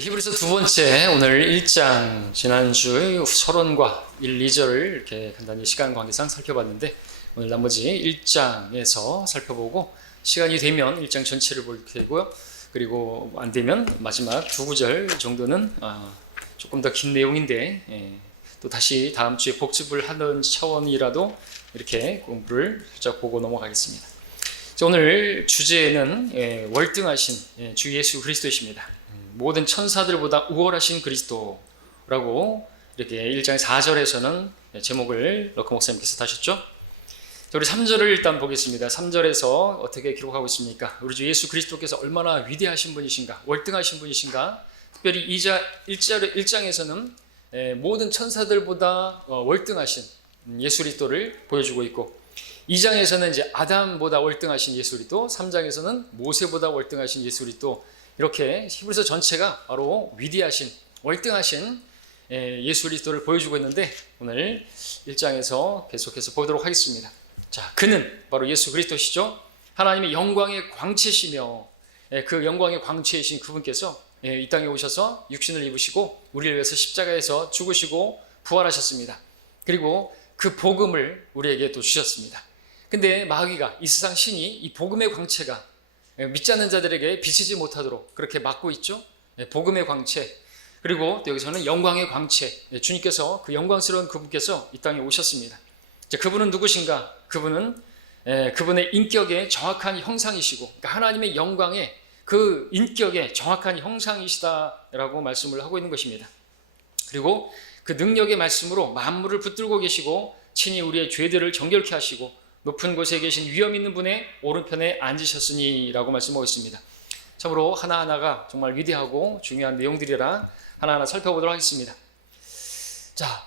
히브리서 두 번째, 오늘 1장 지난주 서론과 1, 2절을 이렇게 간단히 시간 관계상 살펴봤는데, 오늘 나머지 1장에서 살펴보고 시간이 되면 1장 전체를 볼 테고요. 그리고 안 되면 마지막 두 구절 정도는 조금 더 긴 내용인데 또 다시 다음 주에 복습을 하는 차원이라도 이렇게 공부를 살짝 보고 넘어가겠습니다. 오늘 주제는 월등하신 주 예수 그리스도이십니다. 모든 천사들보다 우월하신 그리스도라고 이렇게 1장 4절에서는 제목을 러커 목사님께서 다셨죠. 우리 3절을 일단 보겠습니다. 3절에서 어떻게 기록하고 있습니까? 우리 주 예수 그리스도께서 얼마나 위대하신 분이신가, 월등하신 분이신가. 특별히 1장에서는 모든 천사들보다 월등하신 예수 그리스도를 보여주고 있고, 2장에서는 이제 아담보다 월등하신 예수 그리스도, 3장에서는 모세보다 월등하신 예수 그리스도, 이렇게 히브리서 전체가 바로 위대하신, 월등하신 예수 그리스도를 보여주고 있는데, 오늘 1장에서 계속해서 보도록 하겠습니다. 자, 그는 바로 예수 그리스도시죠. 하나님의 영광의 광채시며, 그 영광의 광채이신 그분께서 이 땅에 오셔서 육신을 입으시고 우리를 위해서 십자가에서 죽으시고 부활하셨습니다. 그리고 그 복음을 우리에게 또 주셨습니다. 근데 마귀가, 이 세상 신이 이 복음의 광채가 믿지 않는 자들에게 비치지 못하도록 그렇게 막고 있죠. 복음의 광채, 그리고 또 여기서는 영광의 광채, 주님께서, 그 영광스러운 그분께서 이 땅에 오셨습니다. 그분은 누구신가? 그분은 그분의 인격의 정확한 형상이시고, 그러니까 하나님의 영광의 그 인격의 정확한 형상이시다라고 말씀을 하고 있는 것입니다. 그리고 그 능력의 말씀으로 만물을 붙들고 계시고, 친히 우리의 죄들을 정결케 하시고 높은 곳에 계신 위엄 있는 분의 오른편에 앉으셨으니 라고 말씀하고 있습니다. 참으로 하나하나가 정말 위대하고 중요한 내용들이라 하나하나 살펴보도록 하겠습니다. 자,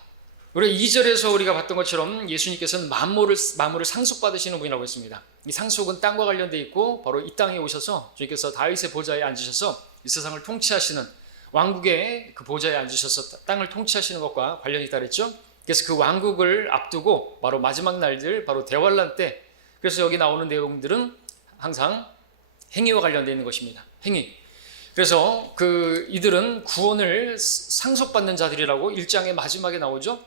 우리 2절에서 우리가 봤던 것처럼 예수님께서는 만물을 상속받으시는 분이라고 했습니다. 이 상속은 땅과 관련되어 있고, 바로 이 땅에 오셔서 주님께서 다윗의 보좌에 앉으셔서 이 세상을 통치하시는 왕국의 그 보좌에 앉으셔서 땅을 통치하시는 것과 관련이 있다 그랬죠. 그래서 그 왕국을 앞두고 바로 마지막 날들, 바로 대환란 때, 그래서 여기 나오는 내용들은 항상 행위와 관련되어 있는 것입니다. 행위. 그래서 이들은 구원을 상속받는 자들이라고 1장의 마지막에 나오죠.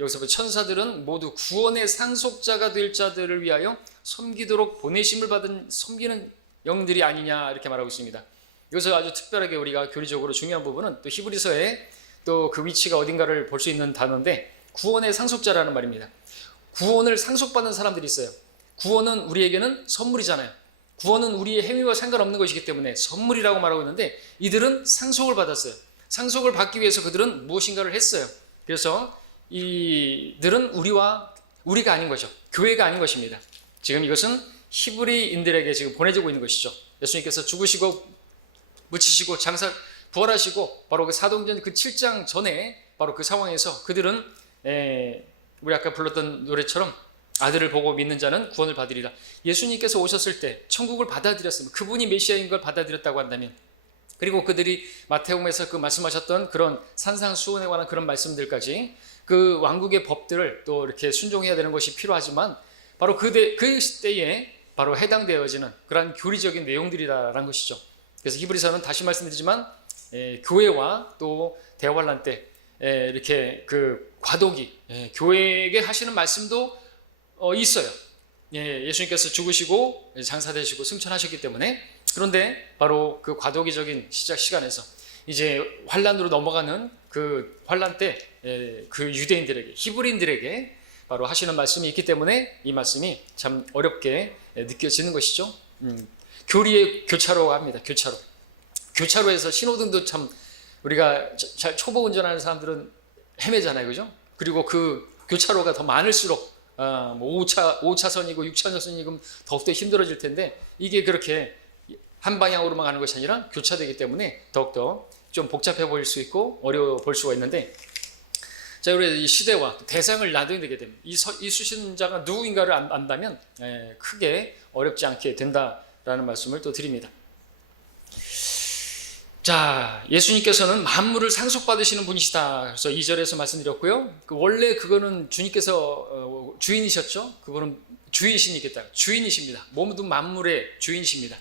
여기서 천사들은 모두 구원의 상속자가 될 자들을 위하여 섬기도록 보내심을 받은 섬기는 영들이 아니냐, 이렇게 말하고 있습니다. 여기서 아주 특별하게 우리가 교리적으로 중요한 부분은 또 히브리서에 또 그 위치가 어딘가를 볼 수 있는 단어인데, 구원의 상속자라는 말입니다. 구원을 상속받는 사람들이 있어요. 구원은 우리에게는 선물이잖아요. 구원은 우리의 행위와 상관없는 것이기 때문에 선물이라고 말하고 있는데, 이들은 상속을 받았어요. 상속을 받기 위해서 그들은 무엇인가를 했어요. 그래서 이들은 우리가 아닌 거죠. 교회가 아닌 것입니다. 지금 이것은 히브리인들에게 지금 보내지고 있는 것이죠. 예수님께서 죽으시고 묻히시고 부활하시고 바로 그 사도행전 그 7장 전에 바로 그 상황에서 그들은 우리 아까 불렀던 노래처럼 아들을 보고 믿는 자는 구원을 받으리라. 예수님께서 오셨을 때 천국을 받아들였으면, 그분이 메시아인 걸 받아들였다고 한다면, 그리고 그들이 마태복음에서 그 말씀하셨던 그런 산상수훈에 관한 그런 말씀들까지, 그 왕국의 법들을 또 이렇게 순종해야 되는 것이 필요하지만, 바로 그 시대에 바로 해당되어지는 그러한 교리적인 내용들이라는 것이죠. 그래서 히브리서는 다시 말씀드리지만 교회와 또 대환란 때 이렇게 그 과도기, 교회에게 하시는 말씀도 있어요. 예수님께서 죽으시고 장사되시고 승천하셨기 때문에. 그런데 바로 그 과도기적인 시간에서 이제 환란으로 넘어가는 그 환란 때 그 유대인들에게, 히브리인들에게 바로 하시는 말씀이 있기 때문에 이 말씀이 참 어렵게 느껴지는 것이죠. 교리의 교차로가 합니다. 교차로에서 신호등도 참 우리가 잘 초보 운전하는 사람들은 헤매잖아요, 그죠? 그리고 그 교차로가 더 많을수록 5차선이고 6차선이고 더욱더 힘들어질 텐데, 이게 그렇게 한 방향으로만 가는 것이 아니라 교차되기 때문에 더욱더 좀 복잡해 보일 수 있고 어려워 보일 수가 있는데, 자, 우리 이 시대와 대상을 나눠야 되게 됩니다. 이 수신자가 누구인가를 안다면 크게 어렵지 않게 된다라는 말씀을 또 드립니다. 자, 예수님께서는 만물을 상속받으시는 분이시다. 그래서 2절에서 말씀드렸고요. 원래 그거는 주님께서 주인이셨죠. 그분은 주인이십니다. 모든 만물의 주인이십니다.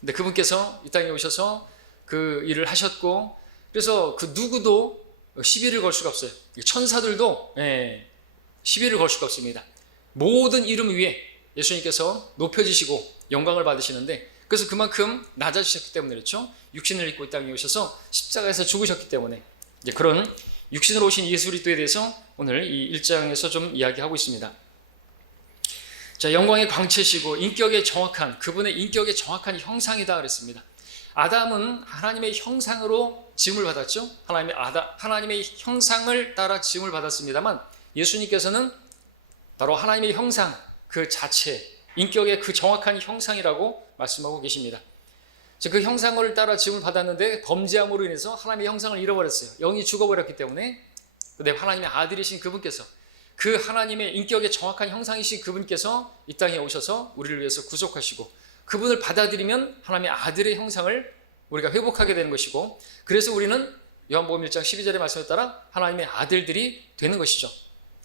근데 그분께서 이 땅에 오셔서 그 일을 하셨고, 그래서 그 누구도 시비를 걸 수가 없어요. 천사들도 시비를 걸 수가 없습니다. 모든 이름 위에 예수님께서 높여지시고 영광을 받으시는데, 그래서 그만큼 낮아지셨기 때문에 그렇죠. 육신을 입고 이 땅에 오셔서 십자가에서 죽으셨기 때문에 이제 그런 육신으로 오신 예수 그리스도에 대해서 오늘 이 1장에서 좀 이야기하고 있습니다. 자, 영광의 광채시고 인격의 정확한, 그분의 인격의 정확한 형상이다 그랬습니다. 아담은 하나님의 형상으로 지음을 받았죠. 하나님의 형상을 따라 지음을 받았습니다만, 예수님께서는 바로 하나님의 형상 그 자체, 인격의 그 정확한 형상이라고 말씀하고 계십니다. 그 형상을 따라 지음을 받았는데 범죄함으로 인해서 하나님의 형상을 잃어버렸어요. 영이 죽어버렸기 때문에. 근데 하나님의 아들이신 그분께서, 그 하나님의 인격의 정확한 형상이신 그분께서 이 땅에 오셔서 우리를 위해서 구속하시고, 그분을 받아들이면 하나님의 아들의 형상을 우리가 회복하게 되는 것이고, 그래서 우리는 요한복음 1장 12절의 말씀에 따라 하나님의 아들들이 되는 것이죠.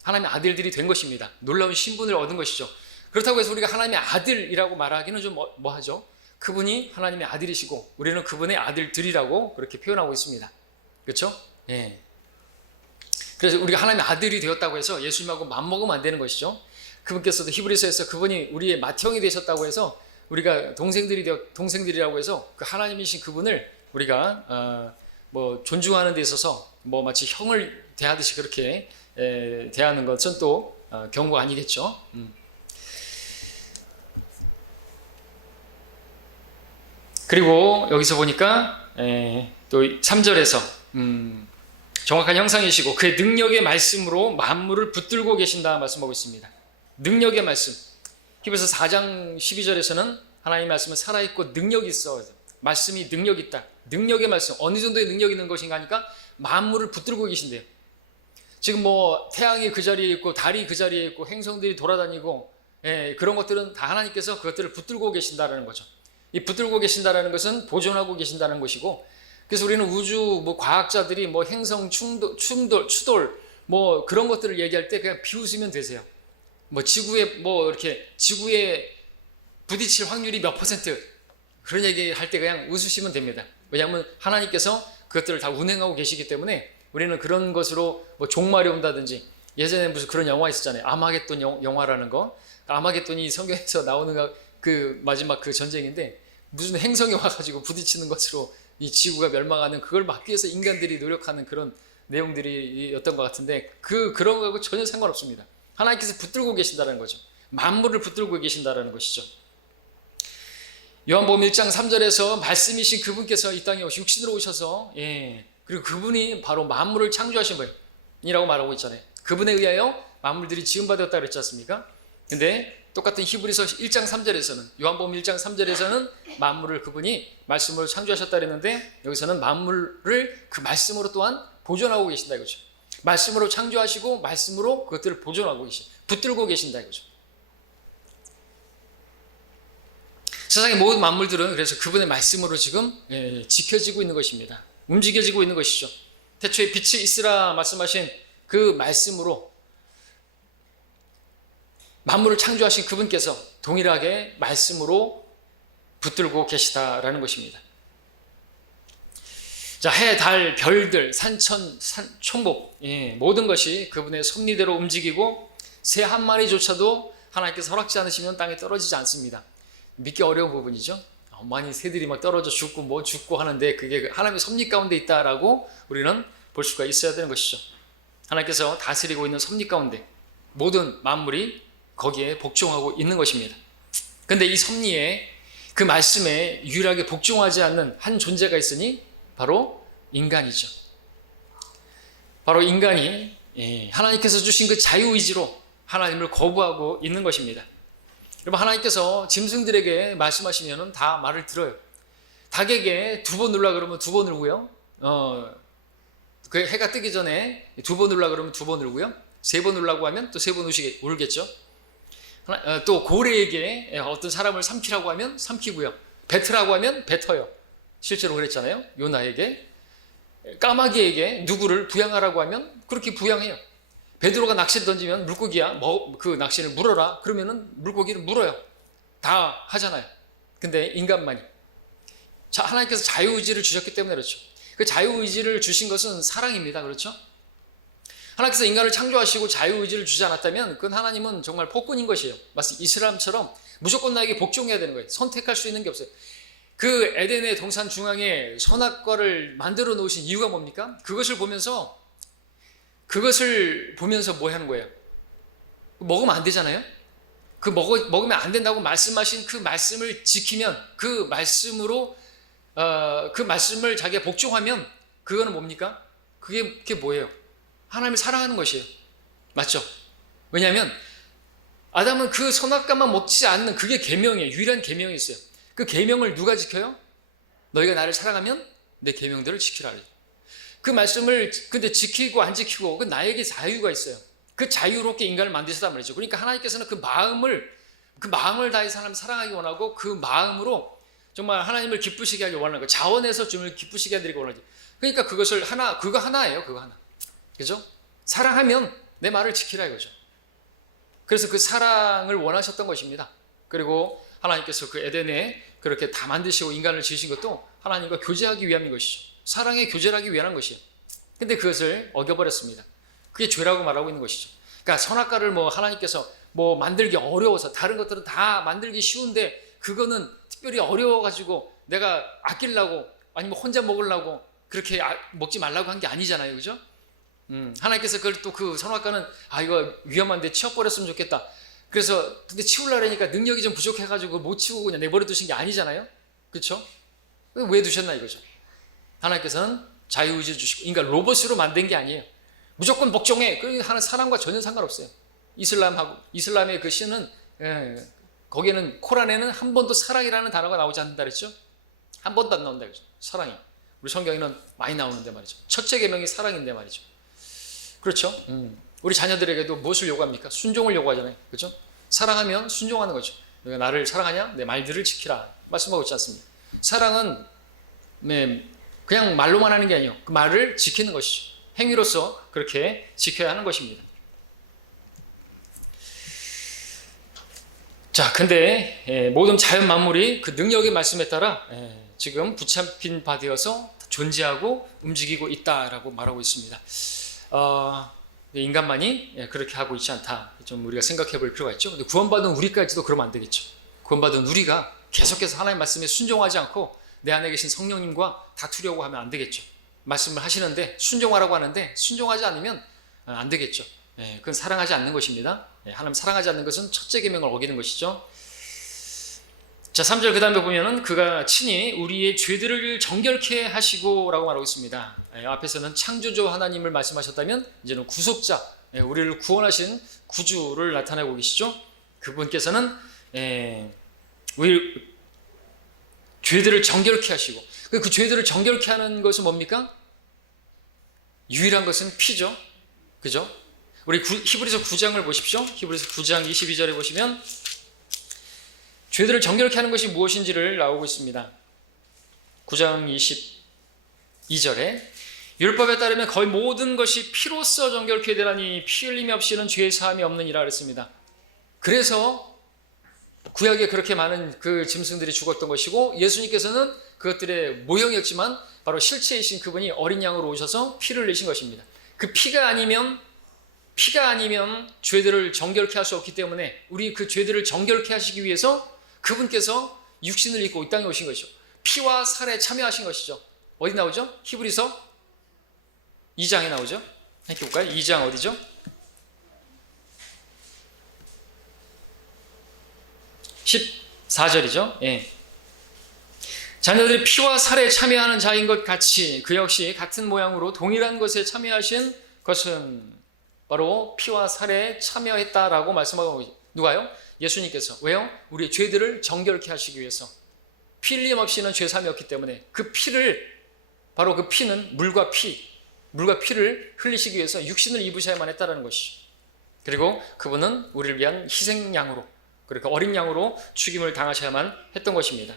하나님의 아들들이 된 것입니다. 놀라운 신분을 얻은 것이죠. 그렇다고 해서 우리가 하나님의 아들이라고 말하기는 좀 뭐하죠? 그분이 하나님의 아들이시고 우리는 그분의 아들들이라고 그렇게 표현하고 있습니다. 그렇죠? 예. 그래서 우리가 하나님의 아들이 되었다고 해서 예수님하고 맞먹으면 안 되는 것이죠. 그분께서도 히브리서에서 그분이 우리의 맏형이 되셨다고 해서 우리가 동생들이라고 해서 그 하나님이신 그분을 우리가 뭐 존중하는 데 있어서 뭐 마치 형을 대하듯이 그렇게 대하는 것은 또 경고가 아니겠죠. 그리고 여기서 보니까 또 3절에서 정확한 형상이시고 그의 능력의 말씀으로 만물을 붙들고 계신다 말씀하고 있습니다. 능력의 말씀. 히브리서 4장 12절에서는 하나님의 말씀은 살아있고 능력이 있어. 말씀이 능력이 있다. 능력의 말씀. 어느 정도의 능력이 있는 것인가 하니까 만물을 붙들고 계신대요. 지금 뭐 태양이 그 자리에 있고 달이 그 자리에 있고 행성들이 돌아다니고 그런 것들은 다 하나님께서 그것들을 붙들고 계신다라는 거죠. 이 붙들고 계신다라는 것은 보존하고 계신다는 것이고, 그래서 우리는 우주 뭐 과학자들이 뭐 행성 추돌 뭐 그런 것들을 얘기할 때 그냥 비웃으면 되세요. 뭐 지구에 부딪힐 확률이 몇 퍼센트 그런 얘기 할 때 그냥 웃으시면 됩니다. 왜냐하면 하나님께서 그것들을 다 운행하고 계시기 때문에 우리는 그런 것으로 뭐 종말이 온다든지, 예전에 무슨 그런 영화 있었잖아요. 아마겟돈 영화라는 거. 아마겟돈이 성경에서 나오는 그 마지막 그 전쟁인데 무슨 행성이 와가지고 부딪히는 것으로 이 지구가 멸망하는, 그걸 막기 위해서 인간들이 노력하는 그런 내용들이었던 것 같은데 그런 거하고 전혀 상관없습니다. 하나님께서 붙들고 계신다는 거죠. 만물을 붙들고 계신다는 것이죠. 요한복음 1장 3절에서 말씀이신 그분께서 이 땅에 육신으로 오셔서 그리고 그분이 바로 만물을 창조하신 분이라고 말하고 있잖아요. 그분에 의하여 만물들이 지음받았다 그랬지 않습니까? 근데 똑같은 히브리서 1장 3절에서는, 요한복음 1장 3절에서는 만물을 그분이 말씀으로 창조하셨다 그랬는데, 여기서는 만물을 그 말씀으로 또한 보존하고 계신다 이거죠. 말씀으로 창조하시고 말씀으로 그것들을 보존하고 붙들고 계신다 이거죠. 세상의 모든 만물들은 그래서 그분의 말씀으로 지금 지켜지고 있는 것입니다. 움직여지고 있는 것이죠. 태초에 빛이 있으라 말씀하신 그 말씀으로 만물을 창조하신 그분께서 동일하게 말씀으로 붙들고 계시다라는 것입니다. 자, 해, 달, 별들, 산천, 천목, 모든 것이 그분의 섭리대로 움직이고 새 한 마리조차도 하나님께서 허락지 않으시면 땅에 떨어지지 않습니다. 믿기 어려운 부분이죠. 많이 새들이 막 떨어져 죽고 뭐 죽고 하는데 그게 하나님의 섭리 가운데 있다라고 우리는 볼 수가 있어야 되는 것이죠. 하나님께서 다스리고 있는 섭리 가운데 모든 만물이 거기에 복종하고 있는 것입니다. 그런데 이 섭리에, 그 말씀에 유일하게 복종하지 않는 한 존재가 있으니 바로 인간이죠. 바로 인간이 하나님께서 주신 그 자유의지로 하나님을 거부하고 있는 것입니다. 여러분, 하나님께서 짐승들에게 말씀하시면 다 말을 들어요. 닭에게 2번 눌러 그러면 2번 눌고요. 그 해가 뜨기 전에 2번 눌러 그러면 2번 눌고요. 3번 눌라고 하면 또 3번 울겠죠. 또 고래에게 어떤 사람을 삼키라고 하면 삼키고요. 뱉으라고 하면 뱉어요. 실제로 그랬잖아요. 요나에게. 까마귀에게 누구를 부양하라고 하면 그렇게 부양해요. 베드로가 낚시를 던지면 물고기야 그 낚시를 물어라 그러면은 물고기를 물어요. 다 하잖아요. 근데 인간만이 하나님께서 자유의지를 주셨기 때문에 그렇죠. 그 자유의지를 주신 것은 사랑입니다. 그렇죠? 하나님께서 인간을 창조하시고 자유의지를 주지 않았다면 그건 하나님은 정말 폭군인 것이에요. 마치 이슬람처럼 무조건 나에게 복종해야 되는 거예요. 선택할 수 있는 게 없어요. 그 에덴의 동산 중앙에 선악과를 만들어 놓으신 이유가 뭡니까? 그것을 보면서 뭐 하는 거예요? 먹으면 안 되잖아요? 먹으면 안 된다고 말씀하신 그 말씀을 지키면, 그 말씀을 자기가 복종하면, 그거는 뭡니까? 그게 뭐예요? 하나님을 사랑하는 것이에요. 맞죠? 왜냐하면 아담은 그 선악과만 먹지 않는 그게 계명이에요. 유일한 계명이 있어요. 그 계명을 누가 지켜요? 너희가 나를 사랑하면 내 계명들을 지키라. 그 말씀을 근데 지키고 안 지키고 그 나에게 자유가 있어요. 그 자유롭게 인간을 만드셨단 말이죠. 그러니까 하나님께서는 그 마음을 다해 사람을 사랑하기 원하고 그 마음으로 정말 하나님을 기쁘시게 하기 원하는 거예요. 자원해서 주님을 기쁘시게 해드리기 원하지. 그러니까 그거 하나예요. 그거 하나. 그죠? 사랑하면 내 말을 지키라 이거죠. 그래서 그 사랑을 원하셨던 것입니다. 그리고 하나님께서 그 에덴에 그렇게 다 만드시고 인간을 지으신 것도 하나님과 교제하기 위함인 것이죠. 사랑의 교제를 하기 위한 것이에요. 근데 그것을 어겨버렸습니다. 그게 죄라고 말하고 있는 것이죠. 그러니까 선악과를 하나님께서 만들기 어려워서, 다른 것들은 다 만들기 쉬운데 그거는 특별히 어려워가지고 내가 아끼려고 아니면 혼자 먹으려고 그렇게 먹지 말라고 한 게 아니잖아요. 그죠? 하나님께서 그걸 또 그 선악과는 이거 위험한데 치워버렸으면 좋겠다. 그래서 근데 치우려고 하니까 능력이 좀 부족해가지고 못 치우고 그냥 내버려 두신 게 아니잖아요. 그렇죠? 왜 두셨나 이거죠. 하나님께서는 자유의지를 주시고 인간 로봇으로 만든 게 아니에요. 무조건 복종해. 하는 사람과 전혀 상관없어요. 이슬람의 그 시는 거기에는 코란에는 한 번도 사랑이라는 단어가 나오지 않는다 그랬죠. 한 번도 안 나온다 그랬죠. 사랑이. 우리 성경에는 많이 나오는데 말이죠. 첫째 계명이 사랑인데 말이죠. 그렇죠? 우리 자녀들에게도 무엇을 요구합니까? 순종을 요구하잖아요. 그렇죠? 사랑하면 순종하는 거죠. 너가 나를 사랑하냐? 내 말들을 지키라. 말씀하고 있지 않습니까? 사랑은 그냥 말로만 하는 게 아니에요. 그 말을 지키는 것이죠. 행위로서 그렇게 지켜야 하는 것입니다. 자, 근데 모든 자연 만물이 그 능력의 말씀에 따라 지금 붙잡힌 바 되어서 존재하고 움직이고 있다라고 말하고 있습니다. 인간만이 그렇게 하고 있지 않다. 좀 우리가 생각해 볼 필요가 있죠. 근데 구원받은 우리까지도 그러면 안 되겠죠. 구원받은 우리가 계속해서 하나님 말씀에 순종하지 않고 내 안에 계신 성령님과 다투려고 하면 안 되겠죠. 말씀을 하시는데 순종하라고 하는데 순종하지 않으면 안 되겠죠. 그건 사랑하지 않는 것입니다. 하나님 사랑하지 않는 것은 첫째 계명을 어기는 것이죠. 자, 3절 그 다음에 보면은 그가 친히 우리의 죄들을 정결케 하시고 라고 말하고 있습니다. 앞에서는 창조주 하나님을 말씀하셨다면 이제는 구속자, 우리를 구원하신 구주를 나타내고 계시죠. 그분께서는 우리 죄들을 정결케 하시고, 그 죄들을 정결케 하는 것은 뭡니까? 유일한 것은 피죠. 그죠? 우리 히브리서 9장을 보십시오. 히브리서 9장 22절에 보시면 죄들을 정결케 하는 것이 무엇인지를 나오고 있습니다. 9장 22절에 율법에 따르면 거의 모든 것이 피로써 정결케 되라니 피 흘림이 없이는 죄 사함이 없느니라 그랬습니다. 그래서 구약에 그렇게 많은 그 짐승들이 죽었던 것이고 예수님께서는 그것들의 모형이었지만 바로 실체이신 그분이 어린 양으로 오셔서 피를 내신 것입니다. 그 피가 아니면 죄들을 정결케 할 수 없기 때문에 우리 그 죄들을 정결케 하시기 위해서 그분께서 육신을 입고 이 땅에 오신 것이죠. 피와 살에 참여하신 것이죠. 어디 나오죠? 히브리서 2장에 나오죠. 함께 볼까요? 2장 어디죠? 14절이죠. 자녀들이 피와 살에 참여하는 자인 것 같이 그 역시 같은 모양으로 동일한 것에 참여하신 것은 바로 피와 살에 참여했다라고 말씀하고 있습니다. 누가요? 예수님께서. 왜요? 우리의 죄들을 정결케 하시기 위해서. 피 흘림 없이는 죄 사함이 없기 때문에 그 피를, 바로 그 피는 물과 피를 흘리시기 위해서 육신을 입으셔야만 했다는 것이죠. 그리고 그분은 우리를 위한 희생양으로, 그러니까 어린 양으로 죽임을 당하셔야만 했던 것입니다.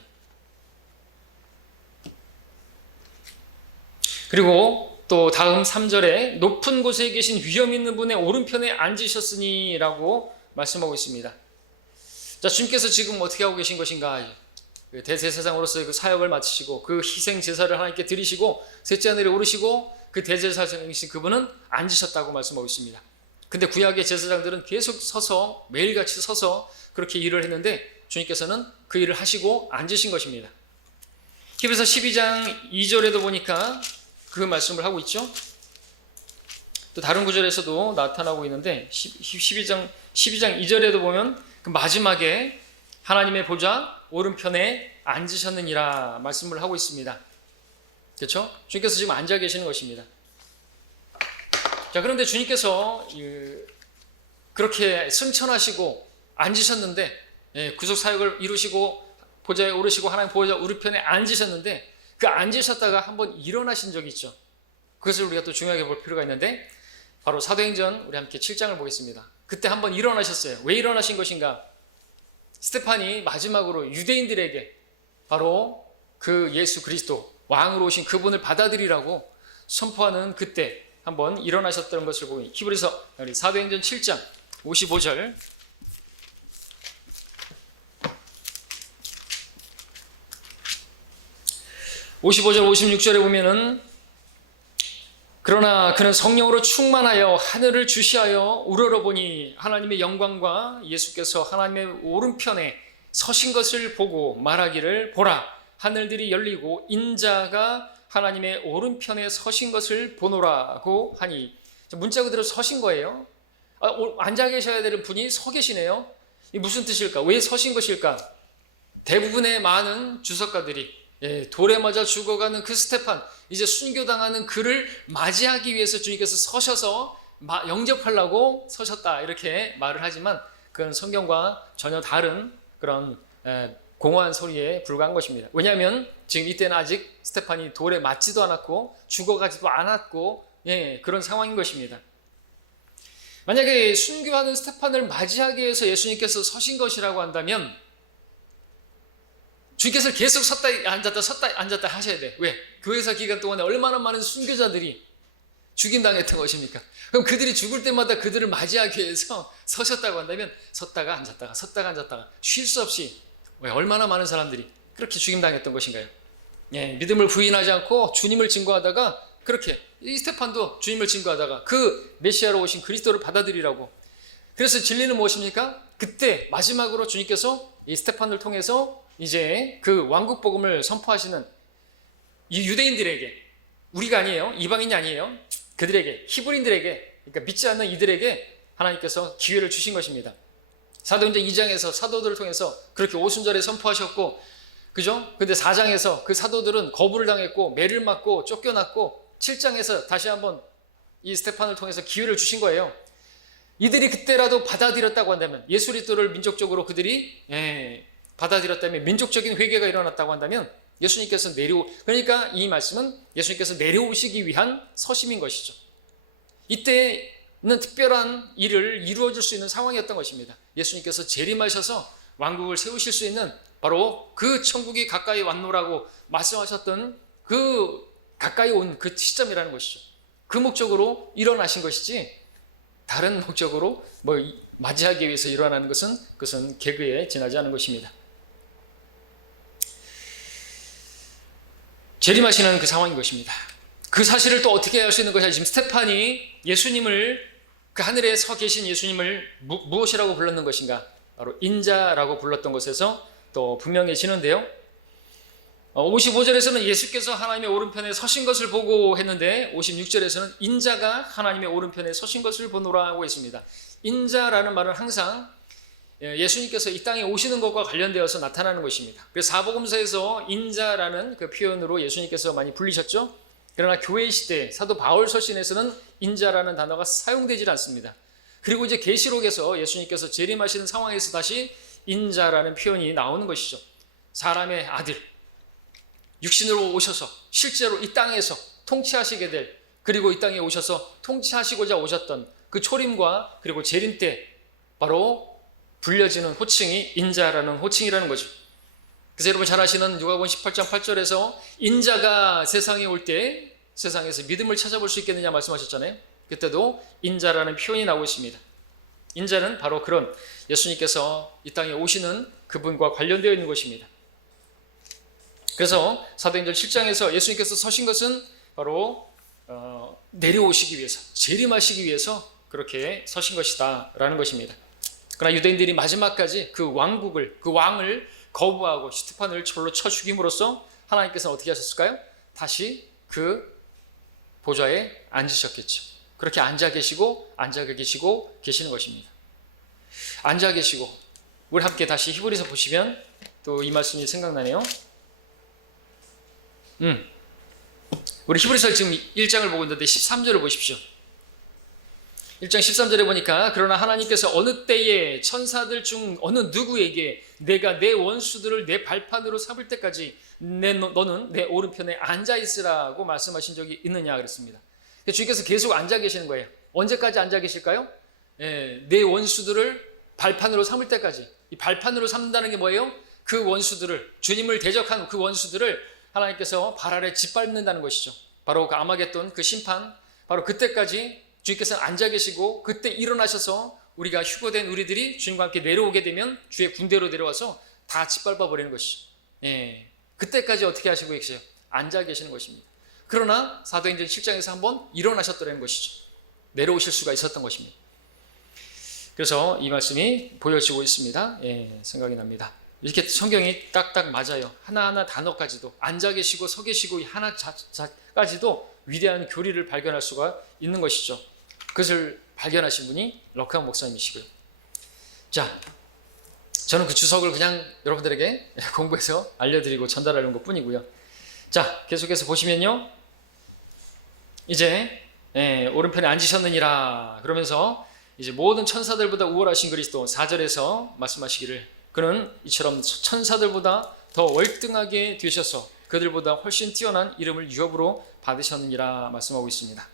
그리고 또 다음 3절에 높은 곳에 계신 위엄 있는 분의 오른편에 앉으셨으니 라고 말씀하고 있습니다. 자, 주님께서 지금 어떻게 하고 계신 것인가? 그 대제사장으로서의 그 사역을 마치시고 그 희생 제사를 하나님께 드리시고 셋째 하늘에 오르시고 그 대제사장이신 그분은 앉으셨다고 말씀하고 있습니다. 근데 구약의 제사장들은 계속 서서 매일같이 서서 그렇게 일을 했는데 주님께서는 그 일을 하시고 앉으신 것입니다. 히브리서 12장 2절에도 보니까 그 말씀을 하고 있죠. 또 다른 구절에서도 나타나고 있는데 12장 2절에도 보면 그 마지막에 하나님의 보좌 오른편에 앉으셨느니라 말씀을 하고 있습니다. 그렇죠? 주님께서 지금 앉아 계시는 것입니다. 자, 그런데 주님께서 그렇게 승천하시고 앉으셨는데 구속 사역을 이루시고 보좌에 오르시고 하나님 보좌 우리편에 앉으셨는데 그 앉으셨다가 한번 일어나신 적이 있죠. 그것을 우리가 또 중요하게 볼 필요가 있는데 바로 사도행전 우리 함께 7장을 보겠습니다. 그때 한번 일어나셨어요. 왜 일어나신 것인가? 스데반이 마지막으로 유대인들에게 바로 그 예수 그리스도 왕으로 오신 그분을 받아들이라고 선포하는 그때 한번 일어나셨던 것을 보니 히브리서 사도행전 7장 55절 55절 56절에 보면은 그러나 그는 성령으로 충만하여 하늘을 주시하여 우러러보니 하나님의 영광과 예수께서 하나님의 오른편에 서신 것을 보고 말하기를 보라 하늘들이 열리고 인자가 하나님의 오른편에 서신 것을 보노라고 하니 문자 그대로 서신 거예요. 앉아 계셔야 되는 분이 서 계시네요. 이 무슨 뜻일까? 왜 서신 것일까? 대부분의 많은 주석가들이 돌에 맞아 죽어가는 그 스데반 이제 순교당하는 그를 맞이하기 위해서 주님께서 서셔서 영접하려고 서셨다 이렇게 말을 하지만 그건 성경과 전혀 다른 그런 공허한 소리에 불과한 것입니다. 왜냐하면 지금 이때는 아직 스데반이 돌에 맞지도 않았고 죽어가지도 않았고 그런 상황인 것입니다. 만약에 순교하는 스데반을 맞이하기 위해서 예수님께서 서신 것이라고 한다면 주님께서 계속 섰다 앉았다 섰다 앉았다 하셔야 돼. 왜? 교회사 기간 동안에 얼마나 많은 순교자들이 죽임당했던 것입니까? 그럼 그들이 죽을 때마다 그들을 맞이하기 위해서 서셨다고 한다면 섰다가 앉았다가 섰다가 앉았다가 쉴 수 없이 왜 얼마나 많은 사람들이 그렇게 죽임당했던 것인가요? 믿음을 부인하지 않고 주님을 증거하다가 그렇게 이 스데반도 주님을 증거하다가 그 메시아로 오신 그리스도를 받아들이라고. 그래서 진리는 무엇입니까? 그때 마지막으로 주님께서 이 스데반을 통해서 이제 그 왕국 복음을 선포하시는 이 유대인들에게 우리가 아니에요. 이방인이 아니에요. 그들에게 히브리인들에게 그러니까 믿지 않는 이들에게 하나님께서 기회를 주신 것입니다. 사도행전 2장에서 사도들을 통해서 그렇게 오순절에 선포하셨고 그죠? 근데 4장에서 그 사도들은 거부를 당했고 매를 맞고 쫓겨났고 7장에서 다시 한번 이 스데반을 통해서 기회를 주신 거예요. 이들이 그때라도 받아들였다고 한다면 예수 그리스도를 민족적으로 그들이 받아들였다면 민족적인 회개가 일어났다고 한다면 예수님께서 그러니까 이 말씀은 예수님께서 내려오시기 위한 서심인 것이죠. 이때는 특별한 일을 이루어질 수 있는 상황이었던 것입니다. 예수님께서 재림하셔서 왕국을 세우실 수 있는 바로 그 천국이 가까이 왔노라고 말씀하셨던 그 가까이 온 그 시점이라는 것이죠. 그 목적으로 일어나신 것이지 다른 목적으로 맞이하기 위해서 일어나는 그것은 개그에 지나지 않은 것입니다. 재림하시는 그 상황인 것입니다. 그 사실을 또 어떻게 알 수 있는 것이냐? 지금 스데반이 예수님을 그 하늘에 서 계신 예수님을 무엇이라고 불렀는 것인가? 바로 인자라고 불렀던 것에서 또 분명해지는데요. 55절에서는 예수께서 하나님의 오른편에 서신 것을 보고 했는데 56절에서는 인자가 하나님의 오른편에 서신 것을 보노라 하고 있습니다. 인자라는 말은 항상 예수님께서 이 땅에 오시는 것과 관련되어서 나타나는 것입니다. 그래서 사복음서에서 인자라는 그 표현으로 예수님께서 많이 불리셨죠. 그러나 교회 시대 사도 바울 서신에서는 인자라는 단어가 사용되질 않습니다. 그리고 이제 계시록에서 예수님께서 재림하시는 상황에서 다시 인자라는 표현이 나오는 것이죠. 사람의 아들, 육신으로 오셔서 실제로 이 땅에서 통치하시게 될, 그리고 이 땅에 오셔서 통치하시고자 오셨던 그 초림과 그리고 재림 때 바로 불려지는 호칭이 인자라는 호칭이라는 거죠. 그래서 여러분 잘 아시는 누가복음 18장 8절에서 인자가 세상에 올 때 세상에서 믿음을 찾아볼 수 있겠느냐 말씀하셨잖아요. 그때도 인자라는 표현이 나오고 있습니다. 인자는 바로 그런 예수님께서 이 땅에 오시는 그분과 관련되어 있는 것입니다. 그래서 사도행전 7장에서 예수님께서 서신 것은 바로 내려오시기 위해서, 재림하시기 위해서 그렇게 서신 것이다 라는 것입니다. 그러나 유대인들이 마지막까지 그 왕을 거부하고 스티판을 돌로 쳐 죽임으로써 하나님께서는 어떻게 하셨을까요? 다시 그 보좌에 앉으셨겠죠. 그렇게 앉아 계시고 계시는 것입니다. 앉아 계시고, 우리 함께 다시 히브리서 보시면 또 이 말씀이 생각나네요. 우리 히브리서 지금 1장을 보고 있는데 13절을 보십시오. 1장 13절에 보니까 그러나 하나님께서 어느 때에 천사들 중 어느 누구에게 내가 내 원수들을 내 발판으로 삼을 때까지 너는 내 오른편에 앉아 있으라고 말씀하신 적이 있느냐 그랬습니다. 주님께서 계속 앉아 계시는 거예요. 언제까지 앉아 계실까요? 내 원수들을 발판으로 삼을 때까지. 이 발판으로 삼는다는 게 뭐예요? 그 원수들을, 주님을 대적한 그 원수들을 하나님께서 발 아래 짓밟는다는 것이죠. 바로 그 아마겟돈 그 심판, 바로 그때까지 주님께서는 앉아 계시고, 그때 일어나셔서 우리가 휴거된 우리들이 주님과 함께 내려오게 되면 주의 군대로 내려와서 다 짓밟아 버리는 것이죠. 그때까지 어떻게 하시고 계세요? 앉아 계시는 것입니다. 그러나 사도행전 7장에서 한번 일어나셨다는 것이죠. 내려오실 수가 있었던 것입니다. 그래서 이 말씀이 보여지고 있습니다. 생각이 납니다. 이렇게 성경이 딱딱 맞아요. 하나하나 단어까지도, 앉아 계시고 서 계시고 하나까지도 위대한 교리를 발견할 수가 있는 것이죠. 그것을 발견하신 분이 럭하우 목사님이시고요. 자, 저는 그 주석을 그냥 여러분들에게 공부해서 알려드리고 전달하는 것 뿐이고요. 자, 계속해서 보시면요. 이제 오른편에 앉으셨느니라 그러면서 이제 모든 천사들보다 우월하신 그리스도, 4절에서 말씀하시기를 그는 이처럼 천사들보다 더 월등하게 되셔서 그들보다 훨씬 뛰어난 이름을 유업으로 받으셨느니라 말씀하고 있습니다.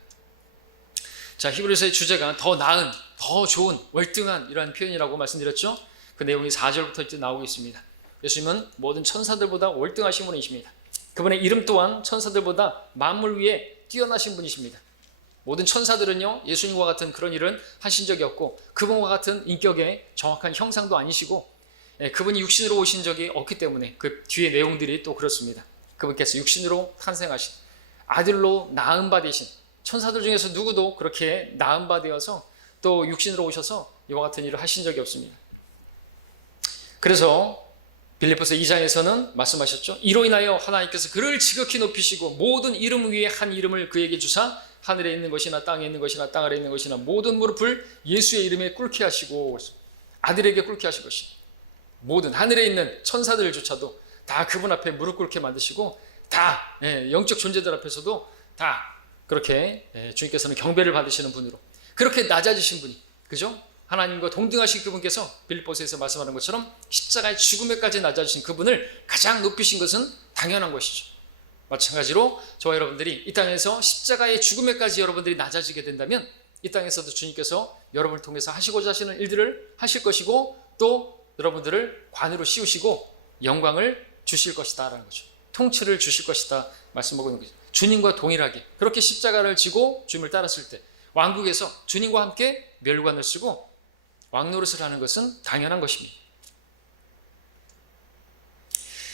자, 히브리서의 주제가 더 나은, 더 좋은, 월등한 이러한 표현이라고 말씀드렸죠. 그 내용이 4절부터 이제 나오고 있습니다. 예수님은 모든 천사들보다 월등하신 분이십니다. 그분의 이름 또한 천사들보다 만물 위에 뛰어나신 분이십니다. 모든 천사들은요, 예수님과 같은 그런 일은 하신 적이 없고, 그분과 같은 인격의 정확한 형상도 아니시고, 그분이 육신으로 오신 적이 없기 때문에 그 뒤에 내용들이 또 그렇습니다. 그분께서 육신으로 탄생하신 아들로 낳은 바 되신, 천사들 중에서 누구도 그렇게 낳은 바 되어서 또 육신으로 오셔서 이와 같은 일을 하신 적이 없습니다. 그래서 빌립보서 2장에서는 말씀하셨죠. 이로 인하여 하나님께서 그를 지극히 높이시고 모든 이름 위에 한 이름을 그에게 주사 하늘에 있는 것이나 땅에 있는 것이나 땅 아래에 있는 것이나 모든 무릎을 예수의 이름에 꿇게 하시고, 아들에게 꿇게 하신 것이, 모든 하늘에 있는 천사들조차도 다 그분 앞에 무릎 꿇게 만드시고, 다 영적 존재들 앞에서도 다 그렇게 주님께서는 경배를 받으시는 분으로, 그렇게 낮아지신 분이, 그죠? 하나님과 동등하신 그분께서 빌립보서에서 말씀하는 것처럼 십자가의 죽음에까지 낮아지신 그분을 가장 높이신 것은 당연한 것이죠. 마찬가지로 저와 여러분들이 이 땅에서 십자가의 죽음에까지 여러분들이 낮아지게 된다면 이 땅에서도 주님께서 여러분을 통해서 하시고자 하시는 일들을 하실 것이고, 또 여러분들을 관으로 씌우시고 영광을 주실 것이다 라는 거죠. 통치를 주실 것이다 말씀하고 있는 거죠. 주님과 동일하게 그렇게 십자가를 지고 주님을 따랐을 때 왕국에서 주님과 함께 멸관을 쓰고 왕노릇을 하는 것은 당연한 것입니다.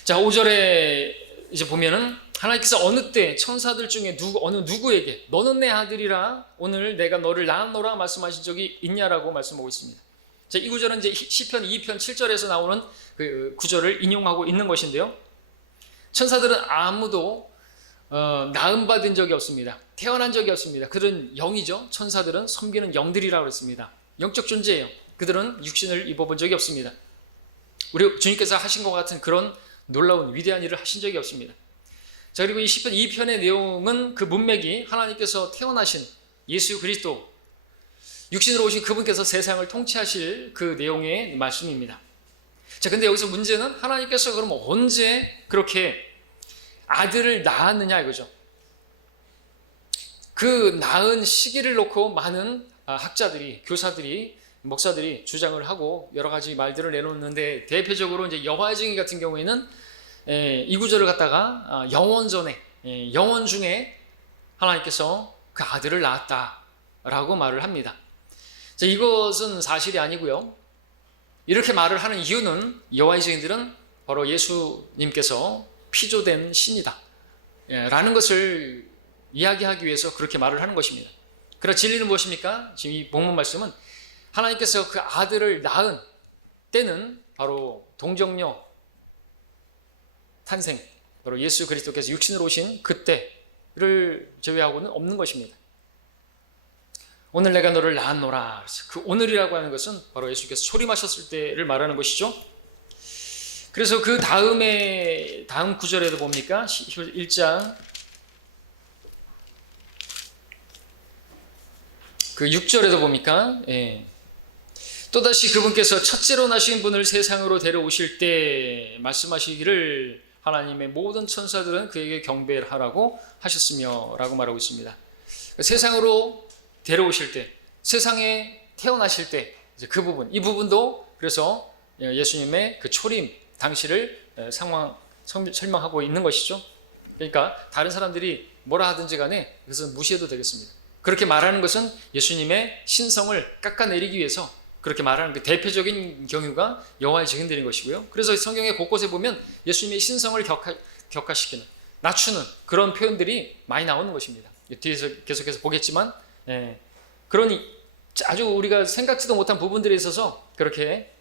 자, 5절에 이제 보면은 하나님께서 어느 때 천사들 중에 어느 누구에게 너는 내 아들이라 오늘 내가 너를 낳았노라 말씀하신 적이 있냐라고 말씀하고 있습니다. 자, 이 구절은 이제 시편 2편 7절에서 나오는 그 구절을 인용하고 있는 것인데요. 천사들은 아무도 낳음 받은 적이 없습니다. 태어난 적이 없습니다. 그들은 영이죠. 천사들은 섬기는 영들이라고 했습니다. 영적 존재예요. 그들은 육신을 입어본 적이 없습니다. 우리 주님께서 하신 것 같은 그런 놀라운 위대한 일을 하신 적이 없습니다. 자, 그리고 이 시편 2편의 내용은 그 문맥이 하나님께서 태어나신 예수 그리스도, 육신으로 오신 그분께서 세상을 통치하실 그 내용의 말씀입니다. 자, 근데 여기서 문제는 하나님께서 그럼 언제 그렇게 아들을 낳았느냐 이거죠. 그 낳은 시기를 놓고 많은 학자들이, 교사들이, 목사들이 주장을 하고 여러 가지 말들을 내놓는데, 대표적으로 이제 여호와의 증인 같은 경우에는 이 구절을 갖다가 영원 전에, 영원 중에 하나님께서 그 아들을 낳았다라고 말을 합니다. 자, 이것은 사실이 아니고요. 이렇게 말을 하는 이유는 여호와의 증인들은 바로 예수님께서 피조된 신이다 라는 것을 이야기하기 위해서 그렇게 말을 하는 것입니다. 그러나 진리는 무엇입니까? 지금 이 본문 말씀은 하나님께서 그 아들을 낳은 때는 바로 동정녀 탄생, 바로 예수 그리스도께서 육신으로 오신 그때를 제외하고는 없는 것입니다. 오늘 내가 너를 낳았노라. 그 오늘이라고 하는 것은 바로 예수께서 초림하셨을 때를 말하는 것이죠. 그래서 그 다음 구절에도 봅니까? 1장 그 6절에도 봅니까? 예. 또다시 그분께서 첫째로 나신 분을 세상으로 데려오실 때 말씀하시기를 하나님의 모든 천사들은 그에게 경배를 하라고 하셨으며 라고 말하고 있습니다. 세상으로 데려오실 때, 세상에 태어나실 때 그 부분, 이 부분도 그래서 예수님의 그 초림 당시를 설명하고 있는 것이죠. 그러니까 다른 사람들이 뭐라 하든지 간에 그것은 무시해도 되겠습니다. 그렇게 말하는 것은 예수님의 신성을 깎아내리기 위해서 그렇게 말하는 그 대표적인 경우가 여호와의 증인들인 것이고요. 그래서 성경의 곳곳에 보면 예수님의 신성을 격화시키는, 낮추는 그런 표현들이 많이 나오는 것입니다. 뒤에서 계속해서 보겠지만 그러니 아주 우리가 생각지도 못한 부분들에 있어서 그렇게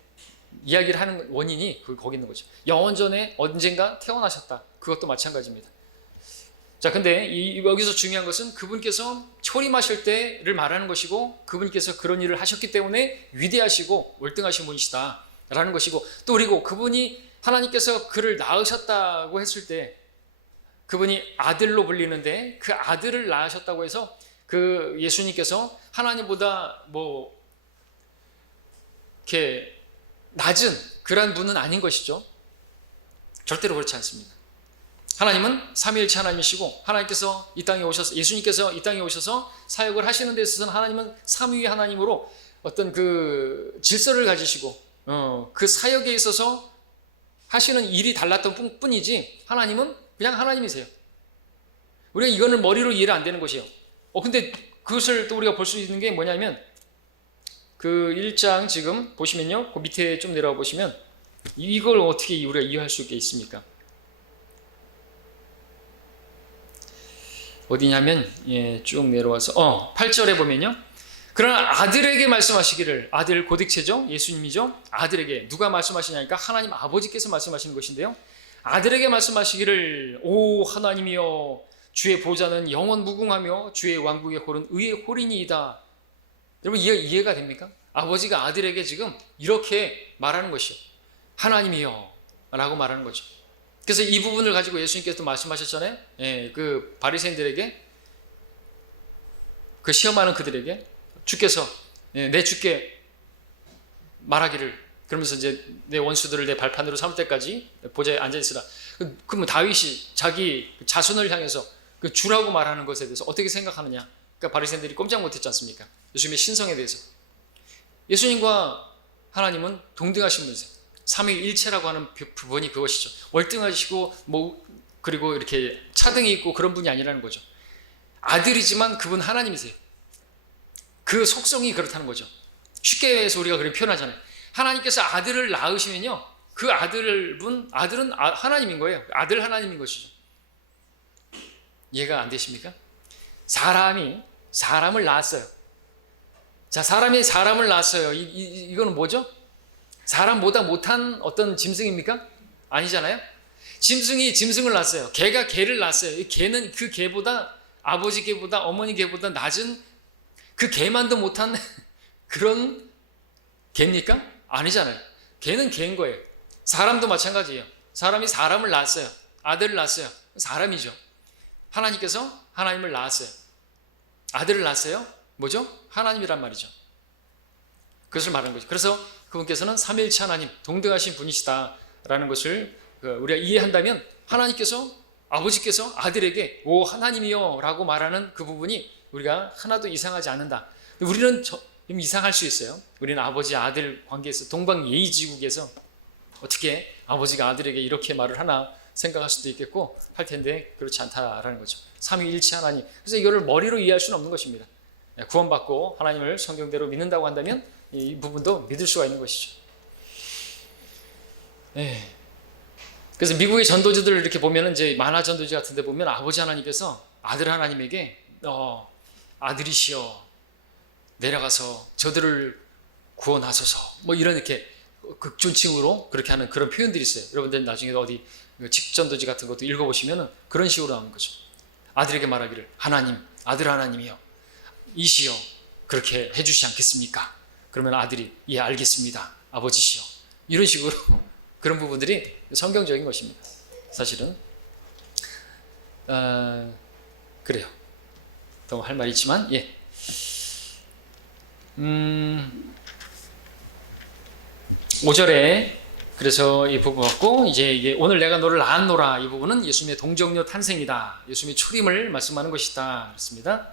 이야기를 하는 원인이 거기 있는 거죠. 영원 전에 언젠가 태어나셨다. 그것도 마찬가지입니다. 자, 근데 여기서 중요한 것은 그분께서 초림하실 때를 말하는 것이고 그분께서 그런 일을 하셨기 때문에 위대하시고 월등하신 분이시다 라는 것이고, 또 그리고 그분이 하나님께서 그를 낳으셨다고 했을 때 그분이 아들로 불리는데 그 아들을 낳으셨다고 해서 그 예수님께서 하나님보다 뭐 이렇게 낮은 그런 분은 아닌 것이죠. 절대로 그렇지 않습니다. 하나님은 삼위일체 하나님이시고 하나님께서 이 땅에 오셔서, 예수님께서 이 땅에 오셔서 사역을 하시는 데 있어서는 하나님은 삼위의 하나님으로 어떤 그 질서를 가지시고 그 사역에 있어서 하시는 일이 달랐던 뿐이지 하나님은 그냥 하나님이세요. 우리가 이거는 머리로 이해가 안 되는 것이에요. 근데 그것을 또 우리가 볼 수 있는 게 뭐냐면 그 1장 지금 보시면요, 그 밑에 좀 내려와 보시면 이걸 어떻게 우리가 이해할 수 있습니까? 어디냐면 쭉 내려와서 8절에 보면요, 그러나 아들에게 말씀하시기를, 아들 고딕체죠, 예수님이죠. 아들에게 누가 말씀하시냐니까 하나님 아버지께서 말씀하시는 것인데요, 아들에게 말씀하시기를 오 하나님이여 주의 보좌는 영원 무궁하며 주의 왕국의 홀은 의의 홀이니이다. 여러분 이해가 됩니까? 아버지가 아들에게 지금 이렇게 말하는 것이요, 하나님이여 라고 말하는 거죠. 그래서 이 부분을 가지고 예수님께서 말씀하셨잖아요. 그 바리새인들에게, 그 시험하는 그들에게 주께서 내 주께 말하기를, 그러면서 이제 내 원수들을 내 발판으로 삼을 때까지 보좌에 앉아 있으라. 그러면 다윗이 자기 자손을 향해서 그 주라고 말하는 것에 대해서 어떻게 생각하느냐? 그러니까 바리새인들이 꼼짝 못했지 않습니까? 예수님의 신성에 대해서. 예수님과 하나님은 동등하신 분이세요. 삼위일체라고 하는 부분이 그것이죠. 월등하시고 그리고 이렇게 차등이 있고 그런 분이 아니라는 거죠. 아들이지만 그분 하나님이세요. 그 속성이 그렇다는 거죠. 쉽게 해서 우리가 그렇게 표현하잖아요. 하나님께서 아들을 낳으시면요, 그 아들은 하나님인 거예요. 아들 하나님인 것이죠. 이해가 안 되십니까? 사람이 사람을 낳았어요. 자, 사람이 사람을 낳았어요. 이거는 뭐죠? 사람보다 못한 어떤 짐승입니까? 아니잖아요. 짐승이 짐승을 낳았어요. 개가 개를 낳았어요. 이 개는 그 개보다, 아버지 개보다, 어머니 개보다 낮은, 그 개만도 못한 그런 개입니까? 아니잖아요. 개는 개인 거예요. 사람도 마찬가지예요. 사람이 사람을 낳았어요. 아들을 낳았어요. 사람이죠. 하나님께서 하나님을 낳았어요. 아들을 낳았어요. 뭐죠? 하나님이란 말이죠. 그것을 말하는 거죠. 그래서 그분께서는 삼위일체 하나님, 동등하신 분이시다라는 것을 우리가 이해한다면 하나님께서, 아버지께서 아들에게 오 하나님이요 라고 말하는 그 부분이 우리가 하나도 이상하지 않는다. 우리는 좀 이상할 수 있어요. 우리는 아버지 아들 관계에서, 동방예의지국에서 어떻게 아버지가 아들에게 이렇게 말을 하나 생각할 수도 있겠고 할 텐데 그렇지 않다라는 거죠. 삼위일체 하나님. 그래서 이거를 머리로 이해할 수는 없는 것입니다. 구원받고 하나님을 성경대로 믿는다고 한다면 이 부분도 믿을 수가 있는 것이죠. 그러니까 그래서 미국의 전도지들을 이렇게 보면은 이제 만화 전도지 같은 데 보면 아버지 하나님께서 아들 하나님에게 아들이시여 내려가서 저들을 구원하소서 뭐 이런 이렇게 극존칭으로 그렇게 하는 그런 표현들이 있어요. 여러분들 나중에 어디 직전도지 같은 것도 읽어보시면은 그런 식으로 나오는 거죠. 아들에게 말하기를 하나님, 아들 하나님이여 이시여 그렇게 해주시지 않겠습니까? 그러면 아들이 예 알겠습니다 아버지시여 이런 식으로 그런 부분들이 성경적인 것입니다. 사실은 그래요. 더 할 말이 있지만 5절에 그래서 이 부분 갖고 이제 이게 오늘 내가 너를 낳았노라 이 부분은 예수님의 동정녀 탄생이다. 예수님의 초림을 말씀하는 것이다. 그렇습니다.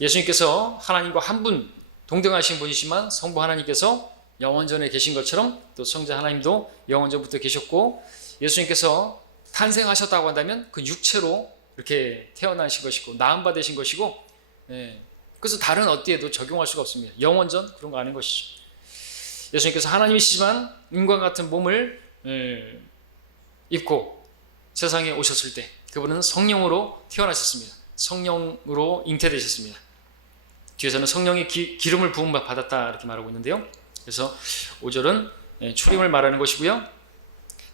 예수님께서 하나님과 한 분 동등하신 분이시지만 성부 하나님께서 영원전에 계신 것처럼 또 성자 하나님도 영원전부터 계셨고 예수님께서 탄생하셨다고 한다면 그 육체로 이렇게 태어나신 것이고 낳음받으신 것이고 그래서 다른 어디에도 적용할 수가 없습니다. 영원전 그런 거 아닌 것이죠. 예수님께서 하나님이시지만 인간 같은 몸을 입고 세상에 오셨을 때 그분은 성령으로 태어나셨습니다. 성령으로 잉태되셨습니다. 뒤에서는 성령의 기름을 부음 받았다 이렇게 말하고 있는데요. 그래서 5절은 초림을 말하는 것이고요.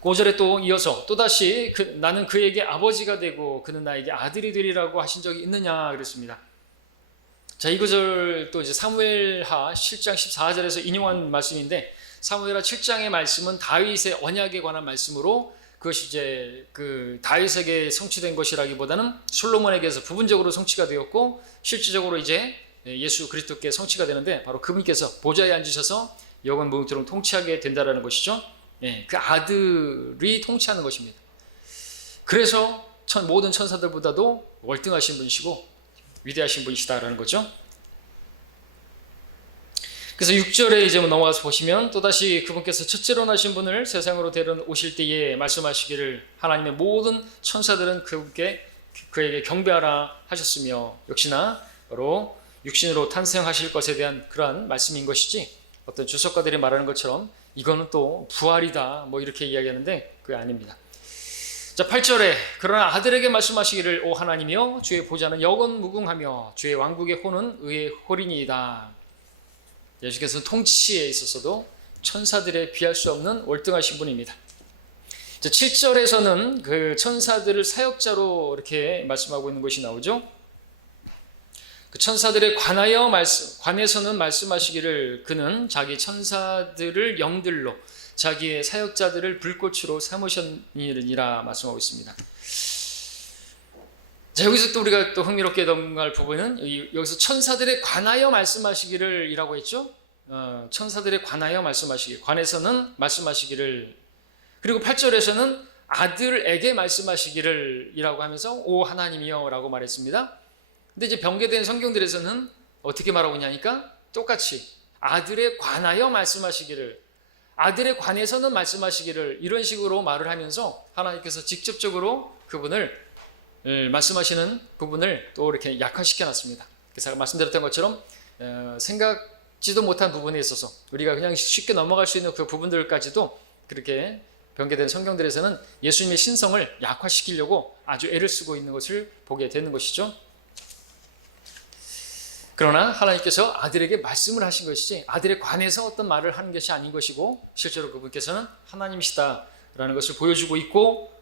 5절에 또 이어서 또다시 나는 그에게 아버지가 되고 그는 나에게 아들이 되리라고 하신 적이 있느냐 그랬습니다. 자, 이 구절 또 이제 사무엘하 7장 14절에서 인용한 말씀인데 사무엘하 7장의 말씀은 다윗의 언약에 관한 말씀으로 그것이 이제 그 다윗에게 성취된 것이라기보다는 솔로몬에게서 부분적으로 성취가 되었고 실질적으로 이제 예수 그리스도께 성취가 되는데 바로 그분께서 보좌에 앉으셔서 영원 무궁토록 통치하게 된다라는 것이죠. 그 아들이 통치하는 것입니다. 그래서 모든 천사들보다도 월등하신 분이시고 위대하신 분이시다라는 거죠. 그래서 6절에 이제 넘어가서 보시면 또다시 그분께서 첫째로 나신 분을 세상으로 데려오실 때에 말씀하시기를 하나님의 모든 천사들은 그에게 경배하라 하셨으며 역시나 바로 육신으로 탄생하실 것에 대한 그러한 말씀인 것이지 어떤 주석가들이 말하는 것처럼 이거는 또 부활이다 뭐 이렇게 이야기하는데 그게 아닙니다. 자 8절에 그러나 아들에게 말씀하시기를 오 하나님이여 주의 보좌는 영원 무궁하며 주의 왕국의 호는 의의 호리니이다. 예수께서는 통치에 있어서도 천사들에 비할 수 없는 월등하신 분입니다. 7절에서는 그 천사들을 사역자로 이렇게 말씀하고 있는 것이 나오죠. 그 천사들에 관해서는 말씀하시기를 그는 자기 천사들을 영들로 자기의 사역자들을 불꽃으로 삼으셨느니라 말씀하고 있습니다. 자, 여기서 또 우리가 또 흥미롭게 넘어갈 부분은 여기서 천사들에 관하여 말씀하시기를 이라고 했죠. 천사들에 관하여 말씀하시기를 관해서는 말씀하시기를 그리고 8절에서는 아들에게 말씀하시기를 이라고 하면서 오 하나님이여 라고 말했습니다. 근데 이제 변개된 성경들에서는 어떻게 말하고 있냐니까 똑같이 아들에 관하여 말씀하시기를 아들에 관해서는 말씀하시기를 이런 식으로 말을 하면서 하나님께서 직접적으로 그분을 말씀하시는 부분을 또 이렇게 약화시켜 놨습니다. 그래서 말씀드렸던 것처럼 생각지도 못한 부분에 있어서 우리가 그냥 쉽게 넘어갈 수 있는 그 부분들까지도 그렇게 변개된 성경들에서는 예수님의 신성을 약화시키려고 아주 애를 쓰고 있는 것을 보게 되는 것이죠. 그러나 하나님께서 아들에게 말씀을 하신 것이지 아들에 관해서 어떤 말을 하는 것이 아닌 것이고 실제로 그분께서는 하나님이시다라는 것을 보여주고 있고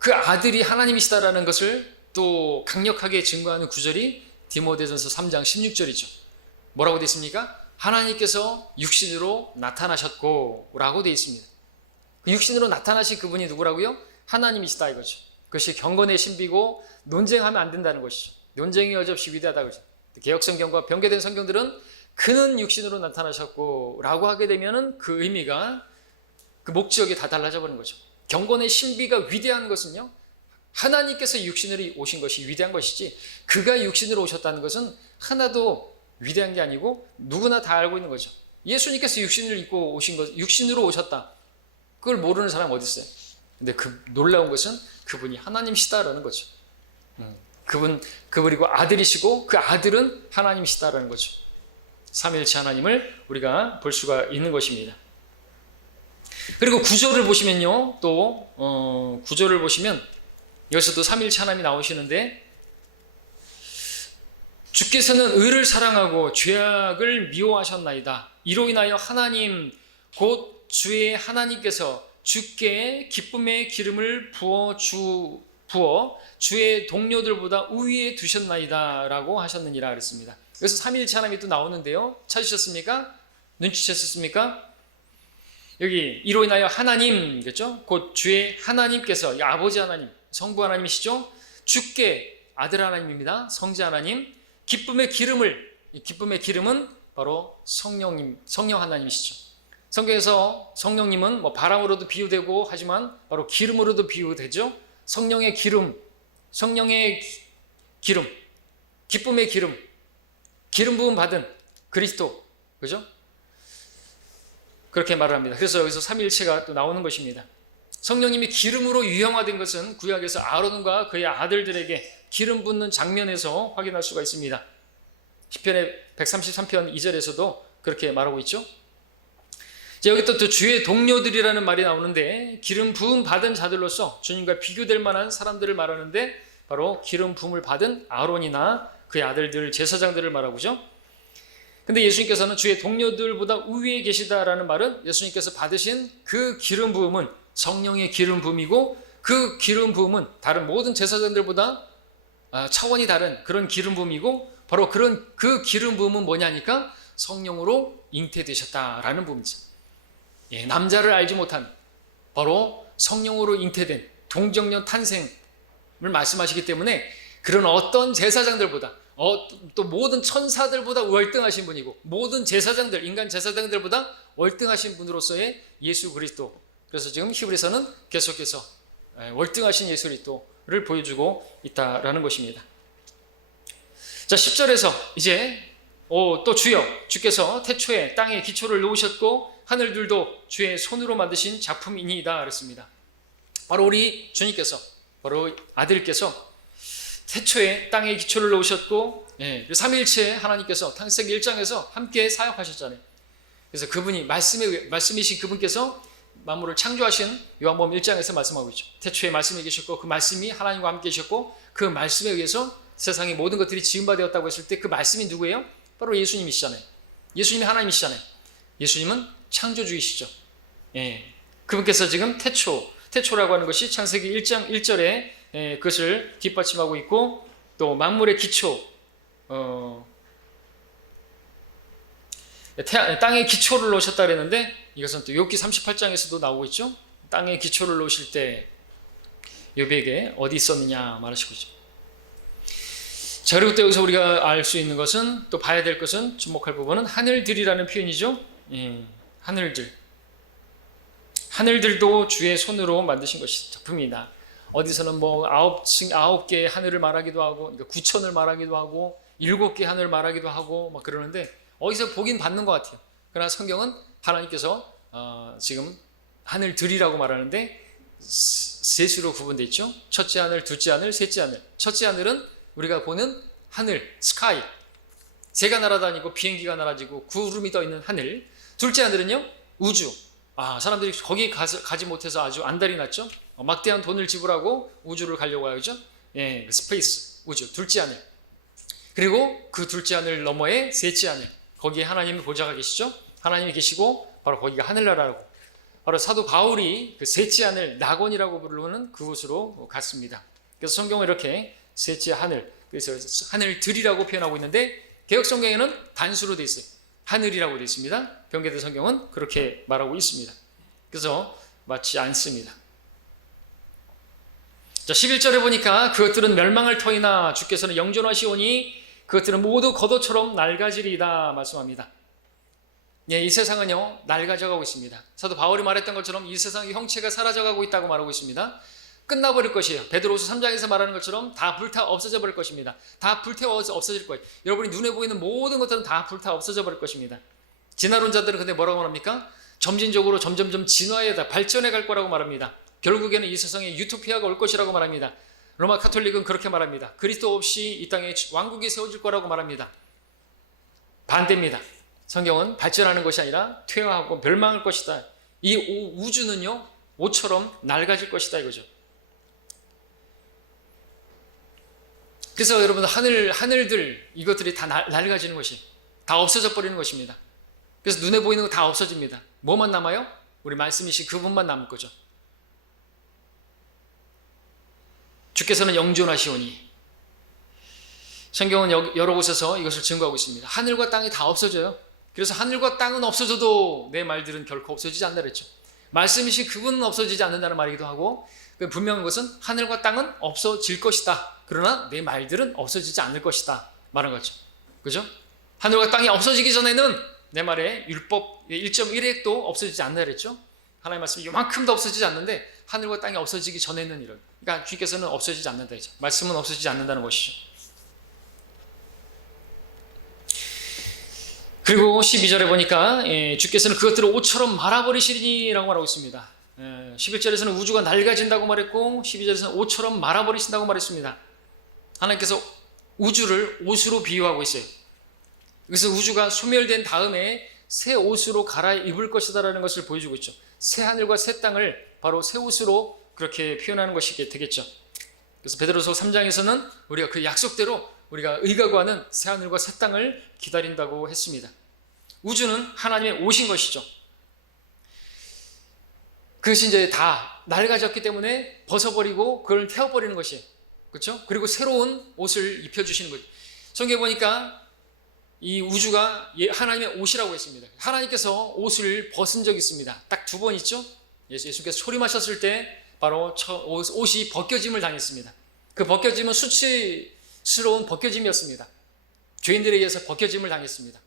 그 아들이 하나님이시다라는 것을 또 강력하게 증거하는 구절이 디모데전서 3장 16절이죠. 뭐라고 되어 있습니까? 하나님께서 육신으로 나타나셨고 라고 되어 있습니다. 그 육신으로 나타나신 그분이 누구라고요? 하나님이시다 이거죠. 그것이 경건의 신비고 논쟁하면 안 된다는 것이죠. 논쟁이 여지없이 위대하다고 그러죠. 개역성경과 변개된 성경들은 그는 육신으로 나타나셨고 라고 하게 되면 그 의미가 그 목적이 다 달라져 버리는 거죠. 경건의 신비가 위대한 것은요 하나님께서 육신으로 오신 것이 위대한 것이지 그가 육신으로 오셨다는 것은 하나도 위대한 게 아니고 누구나 다 알고 있는 거죠. 예수님께서 육신을 입고 오신 것, 육신으로 오셨다. 그걸 모르는 사람 어디 있어요? 근데 그 놀라운 것은 그분이 하나님이시다라는 거죠. 그리고 아들이시고 그 아들은 하나님이시다라는 거죠. 삼위일체 하나님을 우리가 볼 수가 있는 것입니다. 그리고 구절을 보시면요, 또 구절을 보시면 여기서도 삼위일체 하나님이 나오시는데, 주께서는 의를 사랑하고 죄악을 미워하셨나이다. 이로 인하여 하나님 곧 주의 하나님께서 주께 기쁨의 기름을 부어 주의 동료들보다 우위에 두셨나이다 라고 하셨느니라 그랬습니다. 그래서 삼위일체 하나님이 또 나오는데요, 찾으셨습니까? 눈치채셨습니까? 여기 이로 인하여 하나님, 그렇죠? 곧 주의 하나님께서, 아버지 하나님, 성부 하나님이시죠? 주께, 아들 하나님입니다. 성자 하나님, 기쁨의 기름은 바로 성령 하나님이시죠. 성경에서 성령님은 뭐 바람으로도 비유되고 하지만 바로 기름으로도 비유되죠. 성령의 기름, 기쁨의 기름 부음 받은 그리스도, 그죠? 그렇게 말을 합니다. 그래서 여기서 삼위일체가 또 나오는 것입니다. 성령님이 기름으로 유형화된 것은 구약에서 아론과 그의 아들들에게 기름 붓는 장면에서 확인할 수가 있습니다. 시편의 133편 2절에서도 그렇게 말하고 있죠. 여기 또 주의 동료들이라는 말이 나오는데, 기름 부음 받은 자들로서 주님과 비교될 만한 사람들을 말하는데, 바로 기름 부음을 받은 아론이나 그의 아들들, 제사장들을 말하고죠. 근데 예수님께서는 주의 동료들보다 우위에 계시다라는 말은 예수님께서 받으신 그 기름 부음은 성령의 기름 부음이고, 그 기름 부음은 다른 모든 제사장들보다 차원이 다른 그런 기름 부음이고, 바로 그 기름 부음은 뭐냐니까 성령으로 잉태되셨다라는 부음이죠. 예, 남자를 알지 못한 바로 성령으로 잉태된 동정녀 탄생을 말씀하시기 때문에, 그런 어떤 제사장들보다 또 모든 천사들보다 월등하신 분이고, 모든 제사장들, 인간 제사장들보다 월등하신 분으로서의 예수 그리스도. 그래서 지금 히브리서는 계속해서 월등하신 예수 그리스도를 보여주고 있다라는 것입니다. 자, 10절에서 이제 또 주께서 태초에 땅에 기초를 놓으셨고 하늘들도 주의 손으로 만드신 작품이니이다 그랬습니다. 바로 우리 주님께서, 바로 아들께서 태초에 땅에 기초를 놓으셨고, 삼위일체 하나님께서 창세기 1장에서 함께 사역하셨잖아요. 그래서 그분이 말씀이신 그분께서 만물을 창조하신 요한복음 1장에서 말씀하고 있죠. 태초에 말씀이 계셨고 그 말씀이 하나님과 함께 계셨고 그 말씀에 의해서 세상의 모든 것들이 지음바 되었다고 했을 때 그 말씀이 누구예요? 바로 예수님이시잖아요. 예수님이 하나님이시잖아요. 예수님은 창조주이시죠. 그분께서 지금 태초라고 하는 것이 창세기 1장 1절에 그것을 뒷받침하고 있고, 또 만물의 기초, 땅에 기초를 놓으셨다 그랬는데, 이것은 또 욥기 38장에서도 나오고 있죠. 땅에 기초를 놓으실 때 욥에게 어디 있었느냐 말하시고 있죠. 자, 그리고 또 여기서 우리가 알 수 있는 것은, 또 봐야 될 것은, 주목할 부분은 하늘들이라는 표현이죠. 하늘들도 주의 손으로 만드신 것이 작품이다. 어디서는 뭐 9개의 하늘을 말하기도 하고, 그러니까 9천을 말하기도 하고, 7개의 하늘을 말하기도 하고 막 그러는데, 어디서 보긴 받는 것 같아요. 그러나 성경은 하나님께서 지금 하늘들이라고 말하는데 셋으로 구분되어 있죠. 첫째 하늘, 둘째 하늘, 셋째 하늘. 첫째 하늘은 우리가 보는 하늘, 스카이, 새가 날아다니고 비행기가 날아지고 구름이 떠있는 하늘. 둘째 하늘은요, 우주. 사람들이 거기 가지 못해서 아주 안달이 났죠. 막대한 돈을 지불하고 우주를 가려고 하죠. 스페이스, 우주, 둘째 하늘. 그리고 그 둘째 하늘 너머에 셋째 하늘, 거기에 하나님의 보좌가 계시죠. 하나님이 계시고 바로 거기가 하늘나라라고, 바로 사도 바울이 그 셋째 하늘, 낙원이라고 부르는 그곳으로 갔습니다. 그래서 성경은 이렇게 셋째 하늘, 그래서 하늘들이라고 표현하고 있는데, 개역 성경에는 단수로 되어 있어요. 하늘이라고 되어 있습니다. 변개된 성경은 그렇게 말하고 있습니다. 그래서 맞지 않습니다. 자, 11절에 보니까 그것들은 멸망할 터이나 주께서는 영존하시오니 그것들은 모두 겉옷처럼 낡아지리이다 말씀합니다. 이 세상은요, 낡아져가고 있습니다. 사도 바울이 말했던 것처럼 이 세상의 형체가 사라져가고 있다고 말하고 있습니다. 끝나버릴 것이에요. 베드로후서 3장에서 말하는 것처럼 다 불타 없어져 버릴 것입니다. 다 불태워서 없어질 거예요. 여러분이 눈에 보이는 모든 것들은 다 불타 없어져 버릴 것입니다. 진화론자들은 근데 뭐라고 말합니까? 점진적으로 점점점 진화에 발전해 갈 거라고 말합니다. 결국에는 이 세상에 유토피아가 올 것이라고 말합니다. 로마 카톨릭은 그렇게 말합니다. 그리스도 없이 이 땅에 왕국이 세워질 거라고 말합니다. 반대입니다. 성경은 발전하는 것이 아니라 퇴화하고 멸망할 것이다 이 우주는요 옷처럼 낡아질 것이다 이거죠. 그래서 여러분 하늘들 이것들이 다 낡아지는 것이 다 없어져 버리는 것입니다. 그래서 눈에 보이는 거 다 없어집니다. 뭐만 남아요? 우리 말씀이신 그분만 남을 거죠. 주께서는 영존하시오니. 성경은 여러 곳에서 이것을 증거하고 있습니다. 하늘과 땅이 다 없어져요. 그래서 하늘과 땅은 없어져도 내 말들은 결코 없어지지 않는다 그랬죠. 말씀이신 그분은 없어지지 않는다는 말이기도 하고, 분명한 것은 하늘과 땅은 없어질 것이다. 그러나 내 말들은 없어지지 않을 것이다 말한 거죠. 그죠? 하늘과 땅이 없어지기 전에는 내 말에 율법 1.1핵도 없어지지 않는다 그랬죠. 하나님의 말씀이 요만큼도 없어지지 않는데 하늘과 땅이 없어지기 전에는 이런. 그러니까 주께서는 없어지지 않는다 이죠. 말씀은 없어지지 않는다는 것이죠. 그리고 12절에 보니까 주께서는 그것들을 옷처럼 말아버리시리라고 말하고 있습니다. 11절에서는 우주가 낡아진다고 말했고 12절에서는 옷처럼 말아버리신다고 말했습니다. 하나님께서 우주를 옷으로 비유하고 있어요. 그래서 우주가 소멸된 다음에 새 옷으로 갈아입을 것이다라는 것을 보여주고 있죠. 새 하늘과 새 땅을 바로 새 옷으로 그렇게 표현하는 것이 되겠죠. 그래서 베드로서 3장에서는 우리가 그 약속대로 우리가 의가 구하는 새 하늘과 새 땅을 기다린다고 했습니다. 우주는 하나님의 옷인 것이죠. 그것이 이제 다 낡아졌기 때문에 벗어버리고 그걸 태워버리는 것이에요. 그렇죠? 그리고 새로운 옷을 입혀주시는 거죠. 성경에 보니까 이 우주가 하나님의 옷이라고 했습니다. 하나님께서 옷을 벗은 적이 있습니다. 딱 2번 있죠? 예수께서 소림하셨을 때 바로 옷이 벗겨짐을 당했습니다. 그 벗겨짐은 수치스러운 벗겨짐이었습니다. 죄인들에 의해서 벗겨짐을 당했습니다.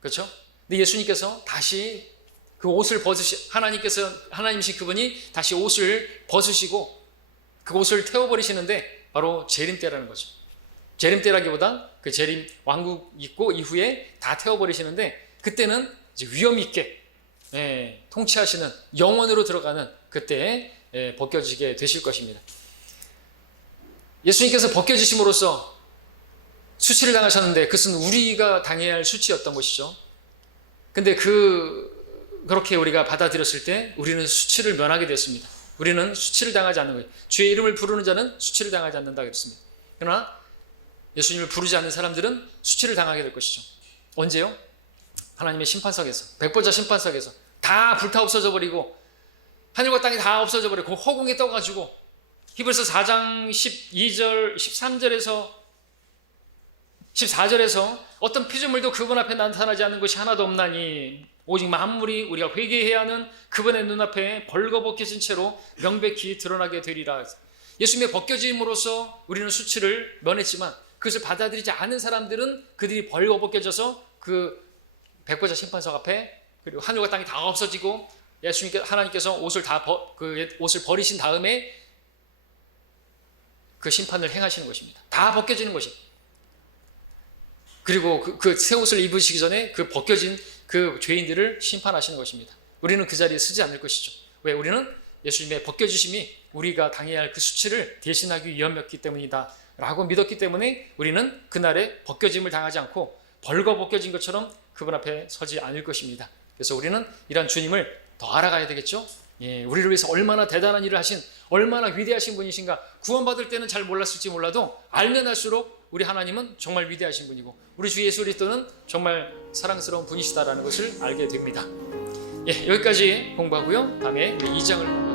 그렇죠? 근데 예수님께서 다시 그 옷을 하나님이신 그분이 다시 옷을 벗으시고 그 옷을 태워버리시는데 바로 재림때라는 거죠. 재림때라기보다 그 재림 왕국 있고 이후에 다 태워버리시는데 그때는 이제 위험 있게 통치하시는 영원으로 들어가는 그때 벗겨지게 되실 것입니다. 예수님께서 벗겨지심으로써 수치를 당하셨는데 그것은 우리가 당해야 할 수치였던 것이죠. 근데 그렇게 우리가 받아들였을 때 우리는 수치를 면하게 됐습니다. 우리는 수치를 당하지 않는 거예요. 주의 이름을 부르는 자는 수치를 당하지 않는다 그랬습니다. 그러나 예수님을 부르지 않는 사람들은 수치를 당하게 될 것이죠. 언제요? 하나님의 심판석에서, 백보자 심판석에서 다 불타 없어져 버리고 하늘과 땅이 다 없어져 버리고 허공에 떠가지고 히브리서 4장 12절, 13절에서 14절에서 어떤 피조물도 그분 앞에 나타나지 않는 것이 하나도 없나니 오직 만물이 우리가 회개해야 하는 그분의 눈앞에 벌거벗겨진 채로 명백히 드러나게 되리라. 예수님의 벗겨짐으로써 우리는 수치를 면했지만 그것을 받아들이지 않은 사람들은 그들이 벌거벗겨져서 그 백보자 심판석 앞에 그리고 하늘과 땅이 다 없어지고 하나님께서 옷을 버리신 다음에 그 심판을 행하시는 것입니다. 다 벗겨지는 것이. 그리고 그 새 옷을 입으시기 전에 그 벗겨진 그 죄인들을 심판하시는 것입니다. 우리는 그 자리에 서지 않을 것이죠. 왜? 우리는 예수님의 벗겨주심이 우리가 당해야 할 그 수치를 대신하기 위함이었기 때문이다 라고 믿었기 때문에 우리는 그날에 벗겨짐을 당하지 않고 벌거벗겨진 것처럼 그분 앞에 서지 않을 것입니다. 그래서 우리는 이런 주님을 더 알아가야 되겠죠. 우리를 위해서 얼마나 대단한 일을 하신, 얼마나 위대하신 분이신가. 구원받을 때는 잘 몰랐을지 몰라도 알면 알수록 우리 하나님은 정말 위대하신 분이고 우리 주 예수 그리스도는 정말 사랑스러운 분이시다라는 것을 알게 됩니다. 여기까지 공부하고요. 다음에 2장을